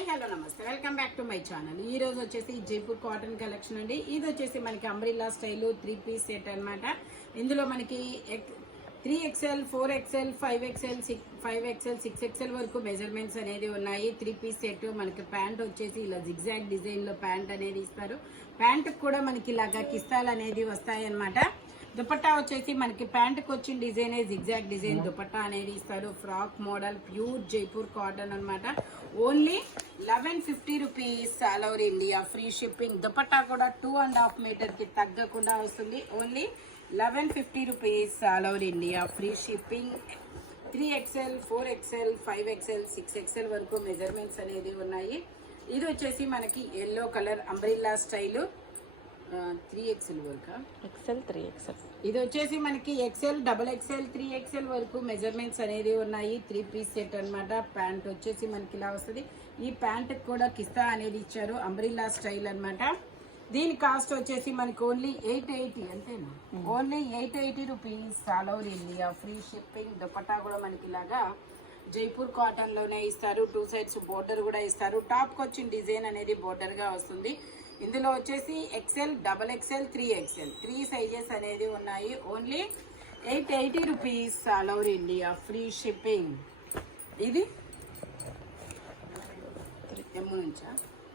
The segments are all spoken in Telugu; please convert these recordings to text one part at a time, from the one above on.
హాయ్ హలో నమస్తే welcome back to my channel. ఈ రోజు వచ్చేసి జైపూర్ కాటన్ కలెక్షన్ అండి. ఇది వచ్చేసి మనకి అంబ్రిల్లా స్టైల్ 3-పీస్ సెట్ అన్నమాట. ఇందులో మనకి 3XL 4XL 5XL 5XL 6XL వరకు మెజర్మెంట్స్ అనేది ఉన్నాయి. 3-పీస్ సెట్. మనకి ప్యాంట్ వచ్చేసి ఇలా జిగ్జాగ్ డిజైన్ లో ప్యాంట్ అనేది ఇస్తారు. ప్యాంట్ కూడా మనకి ఇలాగా కిస్తాలు అనేది వస్తాయి అన్నమాట. దుపట్టా వచ్చేసి మనకి ప్యాంట్కి వచ్చిన డిజైన్ జిగ్జాగ్ డిజైన్ దుపట్టా అనేది ఇస్తారు. Frock model pure Jaipur cotton అన్నమాట. Only 1150 rupees all over India, free shipping. Dupatta కూడా 2.5 మీటర్ కి తగ్గకుండా వస్తుంది. Only 1150 rupees all over India, free shipping. 3XL 4XL 5XL 6XL వరకు మెజర్మెంట్స్ అనేది ఉన్నాయి. ఇది వచ్చేసి మనకి yellow colour umbrella style 3XL వరకు, XL 3XL. ఇది వచ్చేసి మనకి XL XXL 3XL వరకు మెజర్మెంట్స్ అనేది ఉన్నాయి. 3-పీస్ సెట్ అన్నమాట. ప్యాంట్ వచ్చేసి మనకి ఇలా వస్తుంది. ఈ ప్యాంట్ కూడా కిస్తా అనేది ఇచ్చారు, అంబ్రిల్లా స్టైల్ అన్నమాట. దీని కాస్ట్ వచ్చేసి మనకి ఓన్లీ 880, అంతేనా? Only 880 rupees all over India, free shipping. Dupatta కూడా మనకి ఇలాగా జైపూర్ కాటన్ లోనే ఇస్తారు. 2 సైడ్స్ బోర్డర్ కూడా ఇస్తారు. టాప్ కి వచ్చిన డిజైన్ అనేది బోర్డర్ గా వస్తుంది. ఇందులో వచ్చేసి XL XXL 3XL 3 సైజెస్ అనేది ఉన్నాయి. Only 880 rupees all over India, free shipping. ఇది ఎమ్ నుంచా?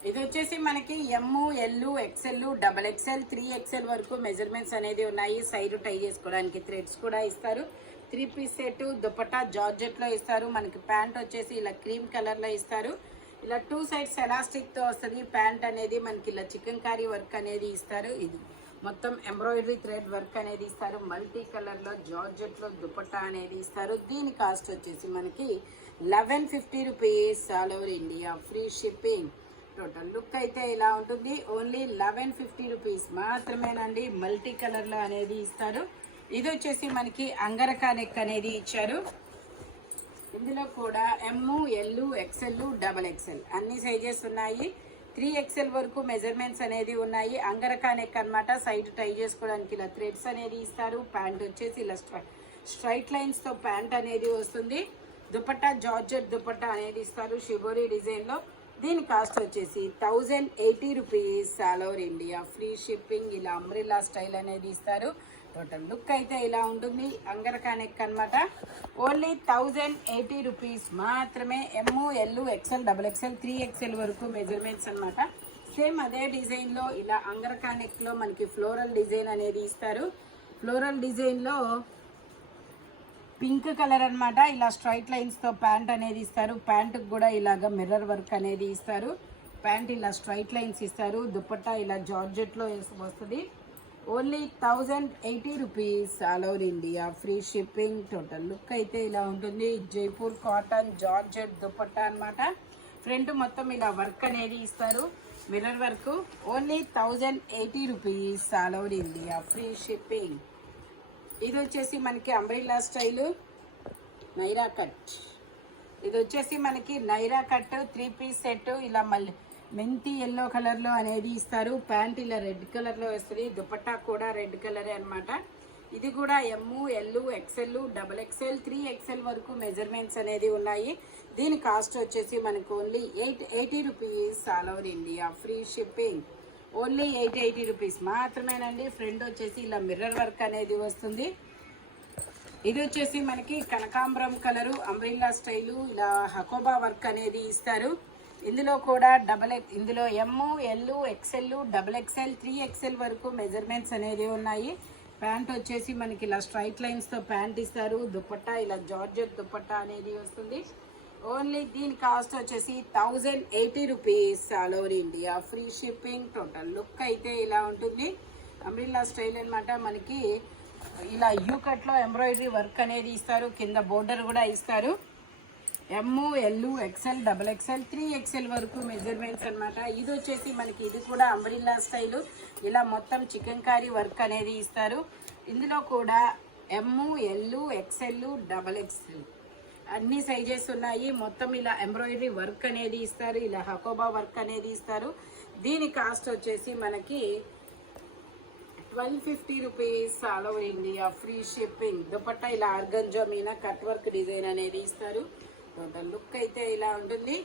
ఇది వచ్చేసి మనకి ఎమ్, ఎల్, XL, XXL 3XL వరకు మెజర్మెంట్స్ అనేది ఉన్నాయి. సైడ్ టై చేసుకోవడానికి థ్రెడ్స్ కూడా ఇస్తారు. 3-పీస్ సెట్. దుపట్టా జార్జెట్ లో ఇస్తారు. మనకి ప్యాంట్ వచ్చేసి ఇలా క్రీమ్ కలర్ లో ఇస్తారు. ఇలా 2 సైడ్స్ ఎలాస్టిక్ తో వస్తుంది. ప్యాంట్ అనేది మనకి ఇలా చికెన్ కారీ వర్క్ అనేది ఇస్తారు. ఇది మొత్తం ఎంబ్రాయిడరీ థ్రెడ్ వర్క్ అనేది ఇస్తారు. మల్టీ కలర్ లో జార్జెట్ లో దుపట్టా అనేది ఇస్తారు. దీని కాస్ట్ వచ్చేసి మనకి 1150 rupees all over India, free shipping. Total look అయితే ఇలా ఉంటుంది. ఓన్లీ 1150 రూపీస్ మాత్రమేనండి. మల్టీ కలర్ లో అనేది ఇస్తారు. ఇది వచ్చేసి మనకి అంగరకా నెక్ అనేది ఇచ్చారు. ఇందులో కూడా ఎమ్, ఎల్, XL, XXL అన్ని సైజెస్ ఉన్నాయి. 3XL వరకు మెజర్మెంట్స్ అనేది ఉన్నాయి. అంగరకా నెక్ అన్నమాట. సైడ్ టై చేసుకోవడానికి ఇలా థ్రెడ్స్ అనేది ఇస్తారు. ప్యాంట్ వచ్చేసి ఇలా స్ట్రైట్ లైన్స్ తో ప్యాంట్ అనేది వస్తుంది. దుపట్టా జార్జెట్ దుపట్టా అనేది ఇస్తారు షిబోరి డిజైన్ లో. దీని కాస్ట్ వచ్చేసి 1080 rupees all over India, free shipping. ఇలా అంబ్రిల్లా స్టైల్ అనేది ఇస్తారు. టోటల్ లుక్ అయితే ఇలా ఉంటుంది. అంగరకా నెక్ అన్నమాట. ఓన్లీ 1080 రూపీస్ మాత్రమే. ఎమ్, ఎల్, XL, XXL 3XL వరకు మెజర్మెంట్స్ అన్నమాట. సేమ్ అదే డిజైన్ లో ఇలా అంగరకా నెక్ లో మనకి ఫ్లోరల్ డిజైన్ అనేది ఇస్తారు. ఫ్లోరల్ డిజైన్ లో పింక్ కలర్ అన్నమాట. ఇలా స్ట్రైట్ లైన్స్ తో ప్యాంట్ అనేది ఇస్తారు. ప్యాంట్ కూడా ఇలాగా మిర్రర్ వర్క్ అనేది ఇస్తారు. ప్యాంట్ ఇలా స్ట్రైట్ లైన్స్ ఇస్తారు. దుపట్టా ఇలా జార్జెట్ లో వస్తుంది. Only 1080 rupees all over India, free shipping. Total look అయితే ఇలా ఉంటుంది. జైపూర్ కాటన్ జార్జెట్ దుపట్టా అన్నమాట. ఫ్రంట్ మొత్తం ఇలా వర్క్ అనేది ఇస్తారు, mirror work. Only 1080 rupees all over India, free shipping. ఇది వచ్చేసి మనకి అంబ్రిల్లా స్టైల్ నైరా కట్. ఇది వచ్చేసి మనకి నైరా కట్ 3-పీస్ సెట్. ఇలా మళ్ళీ మెంతి ఎల్లో కలర్ లో అనేది ఇస్తారు. ప్యాంట్ ఇలా రెడ్ కలర్ లో వస్తుంది. దుపట్టా కూడా రెడ్ కలరే అన్నమాట. ఇది కూడా ఎమ్, ఎల్, XL, XXL 3XL వరకు మెజర్మెంట్స్ అనేది ఉన్నాయి. దీని కాస్ట్ వచ్చేసి మనకు only 880 rupees all over India, free shipping. Only 880 rupees మాత్రమేనండి. ఫ్రంట్ వచ్చేసి ఇలా మిర్రర్ వర్క్ అనేది వస్తుంది. ఇది వచ్చేసి మనకి కనకాంబరం కలరు అంబ్రిల్లా స్టైలు. ఇలా హకోబా వర్క్ అనేది ఇస్తారు. ఇందులో కూడా ఇందులో ఎమ్, ఎల్, XL, XXL 3XL వరకు మెజర్మెంట్స్ అనేది ఉన్నాయి. ప్యాంట్ వచ్చేసి మనకి ఇలా స్ట్రైట్ లైన్స్ తో ప్యాంట్ ఇస్తారు. దుపట్టా ఇలా జార్జెట్ దుపట్టా అనేది వస్తుంది. ఓన్లీ దీని కాస్ట్ వచ్చేసి 1080 rupees all over India, free shipping. Total look అయితే ఇలా ఉంటుంది. అంబ్రిల్లా స్టైల్ అన్నమాట. మనకి ఇలా యూ కట్ లో ఎంబ్రాయిడరీ వర్క్ అనేది ఇస్తారు. కింద బోర్డర్ కూడా ఇస్తారు. ఎమ్, ఎల్, XL, XXL 3XL వరకు మెజర్మెంట్స్ అన్నమాట. ఇది వచ్చేసి మనకి ఇది కూడా అంబ్రిల్లా స్టైల్. ఇలా మొత్తం చికెన్ కారీ వర్క్ అనేది ఇస్తారు. ఇందులో కూడా ఎమ్, ఎల్, XL, XXL అన్ని సైజెస్ ఉన్నాయి. మొత్తం ఇలా ఎంబ్రాయిడరీ వర్క్ అనేది ఇస్తారు. ఇలా హకోబా వర్క్ అనేది ఇస్తారు. దీని కాస్ట్ వచ్చేసి మనకి 1250 rupees all over India, free shipping. Dupatta ఇలా ఆర్గంజా మీద కట్ వర్క్ డిజైన్ అనేది ఇస్తారు. టోటల్ లుక్ అయితే ఇలా ఉంటుంది.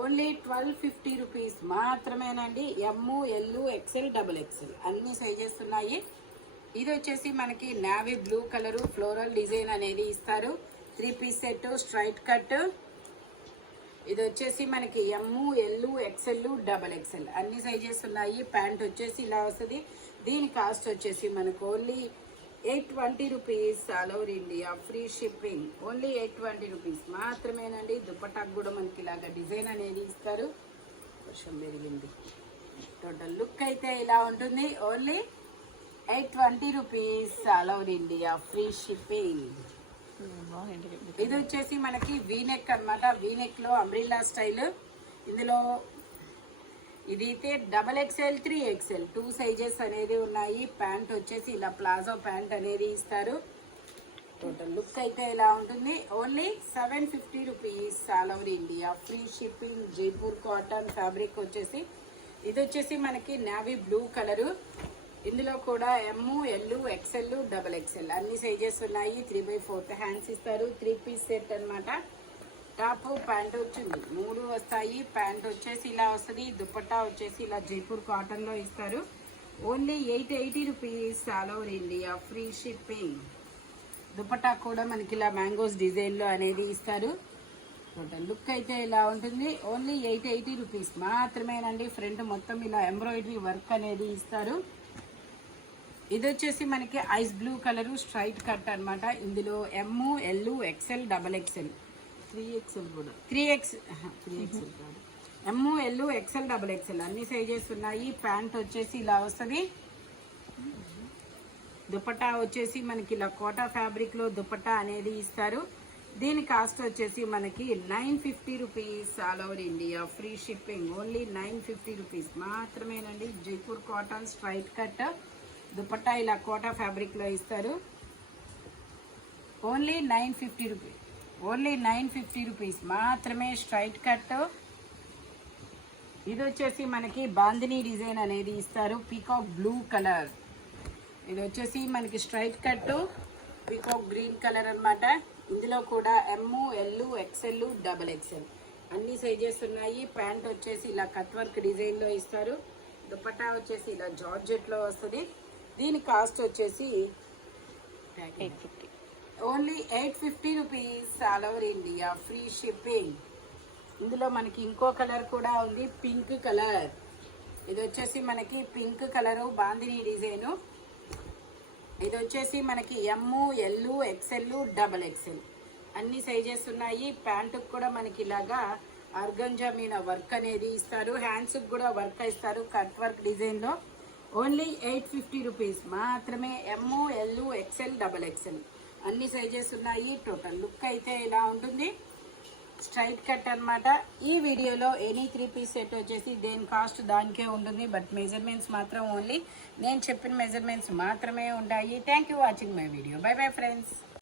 ఓన్లీ 1250 రూపీస్ మాత్రమేనండి. M, L, XL, double XL అన్ని సైజెస్ ఉన్నాయి. ఇది వచ్చేసి మనకి navy blue colour floral design అనేది ఇస్తారు. 3 పీస్ సెట్ స్ట్రైట్ కట్. ఇది వచ్చేసి మనకి M, L, XL, double XL అన్ని సైజెస్ ఉన్నాయి. ప్యాంట్ వచ్చేసి ఇలా వస్తుంది. దీని కాస్ట్ వచ్చేసి మనకు only 820 rupees. All over India free shipping. Only 820 rupees మాత్రమేనండి. దుపట్టాకు కూడా మనకి ఇలాగ డిజైన్ అనేది ఇస్తారు. వర్షం పెరిగింది. టోటల్ లుక్ అయితే ఇలా ఉంటుంది. Only 820 rupees. All over India free shipping. ఇది వచ్చేసి మనకి వీనెక్ అనమాట. వీనెక్ లో అంబ్రిల్లా స్టైల్. ఇందులో ఇది అయితే డబల్ ఎక్స్ఎల్, 3XL 2 సైజెస్ అనేది ఉన్నాయి. ప్యాంట్ వచ్చేసి ఇలా ప్లాజో ప్యాంట్ అనేది ఇస్తారు. టోటల్ లుక్ అయితే ఇలా ఉంటుంది. Only 750 rupees. All over India free shipping. Jaipur cotton fabric వచ్చేసి ఇది వచ్చేసి మనకి నావీ బ్లూ కలరు. ఇందులో కూడా M, L, XL, double XL అన్ని సైజెస్ ఉన్నాయి. 3/4 హ్యాండ్స్ ఇస్తారు. 3 పీస్ సెట్ అనమాట. టాప్ ప్యాంట్ వచ్చింది 3 వస్తాయి. ప్యాంట్ వచ్చేసి ఇలా వస్తుంది. దుపట్టా వచ్చేసి ఇలా జైపూర్ కాటన్లో ఇస్తారు. Only 880 rupees. All over India free shipping. Dupatta కూడా మనకి ఇలా మ్యాంగోస్ డిజైన్లో అనేది ఇస్తారు. టోటల్ లుక్ అయితే ఇలా ఉంటుంది. ఓన్లీ 880 రూపీస్ మాత్రమేనండి. ఫ్రంట్ మొత్తం ఇలా ఎంబ్రాయిడరీ వర్క్ అనేది ఇస్తారు. ఇది వచ్చేసి మనకి ice blue colour straight cut అనమాట. ఇందులో M, L, XL, double XL, 3XL కూడా 3XL కాదు. M, L, XL, double XL అన్ని సైజెస్ ఉన్నాయి. ప్యాంట్ వచ్చేసి ఇలా వస్తుంది. దుపట్టా వచ్చేసి మనకి ఇలా కోటా ఫ్యాబ్రిక్ లో దుపట్టా అనేది ఇస్తారు. దీని కాస్ట్ వచ్చేసి మనకి 950 rupees. All over India free shipping. Only 950 rupees మాత్రమేనండి. Jaipur cotton straight cut. Dupatta ఇలా కోటా ఫ్యాబ్రిక్ లో ఇస్తారు. Only 950 rupees. ఓన్లీ 950 రూపీస్ మాత్రమే. Straight cut. ఇది వచ్చేసి మనకి బాందినీ డిజైన్ అనేది ఇస్తారు. Peacock blue colour. ఇది వచ్చేసి మనకి straight cut peacock green colour అనమాట. ఇందులో కూడా M, L, XL, double XL అన్ని సైజెస్ ఉన్నాయి. ప్యాంట్ వచ్చేసి ఇలా కట్ వర్క్ డిజైన్ లో ఇస్తారు. దుపట్టా వచ్చేసి ఇలా జార్జెట్ లో వస్తుంది. దీని కాస్ట్ వచ్చేసి 850. Only 850 rupees. All over India free shipping. ఇందులో మనకి ఇంకో కలర్ కూడా ఉంది. Pink colour. ఇది వచ్చేసి మనకి పింక్ కలరు బాందినీ డిజైను. ఇది వచ్చేసి మనకి M, L, XL, double XL అన్ని సైజెస్ ఉన్నాయి. ప్యాంటుకు కూడా మనకి ఇలాగా ఆర్గంజా మీద వర్క్ అనేది ఇస్తారు. హ్యాండ్స్కి కూడా వర్క్ ఇస్తారు కట్ వర్క్ డిజైన్లో. ఓన్లీ 850 రూపీస్ మాత్రమే. M, L, XL, double XL అన్ని సైజెస్ ఉన్నాయి. టోటల్ లుక్ అయితే ఇలా ఉంటుంది. స్ట్రైట్ కట్ అనమాట. ఈ వీడియోలో ఎనీ 3 పీస్ సెట్ వచ్చేసి దేని కాస్ట్ దానికే ఉంటుంది. బట్ మెజర్మెంట్స్ మాత్రం ఓన్లీ నేను చెప్పిన మెజర్మెంట్స్ మాత్రమే ఉంటాయి. Thank you watching my video. By bye friends.